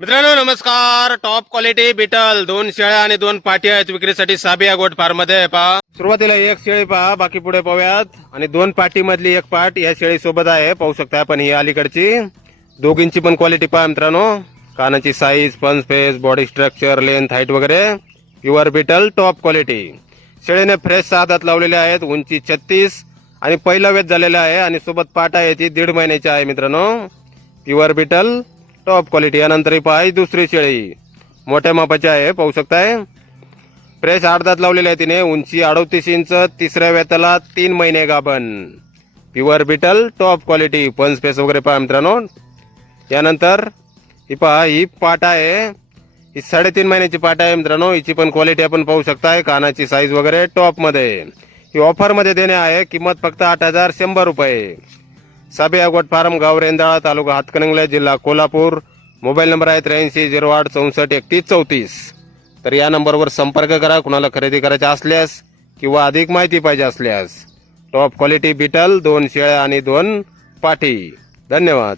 मित्रांनो नमस्कार. Top quality beetle 2 शेळ्या आणि 2 पाटी आहेत विक्रीसाठी साबिया गोट फार्म मध्ये. पहा सुरुवातीला एक शेळी पहा, बाकी पुढे पाहूयात. आणि 2 पाटी मधली एक पाट या शेळी सोबत आहे, पाहू शकता आपण. ही अलीकडची दोघींची पण क्वालिटी पहा मित्रांनो. कानाची size, punch face, body structure, length, height वगैरे प्युअर बिटल टॉप क्वालिटी. शेळीने फ्रेश 6 दात लावलेले आहेत, उंची 36 आणि पहिला वेध झालेला आहे. आणि सोबत पाट आहे ती 1.5 महिन्याची आहे मित्रांनो. Pure beetle top quality. यानंतर ही पहा, ही दुसरी शेळी मोठ्या मापाची आहे, पाहू शकताय. फ्रेश 8 दात लावलेले आहे तिने, उंची 38 इंच, तिसऱ्या वेताला 3 महिने गाभण. Pure beetle top quality. Punch face वगैरे पहा मित्रांनो. यानंतर ही पहा, ही पाट आहे, ही 3.5 महिन्याची पाट आहे मित्रांनो. हिची पण क्वालिटी आपण पाहू शकताय. कानाची साईज वगैरे टॉप मध्ये. ही ऑफर मध्ये देणे आहे, किंमत फक्त 8,100 रुपये. साबिया गोट फार्म, गाव रेंदाळा, तालुका हातकणंगले, जिल्हा कोल्हापूर. मोबाईल नंबर आहे 8308643134. तर या नंबरवर संपर्क करा कुणाला खरेदी करायचे असल्यास किंवा अधिक माहिती पाहिजे असल्यास. टॉप क्वालिटी बिटल 2 शेळ्या आणि 2 पाटी. धन्यवाद.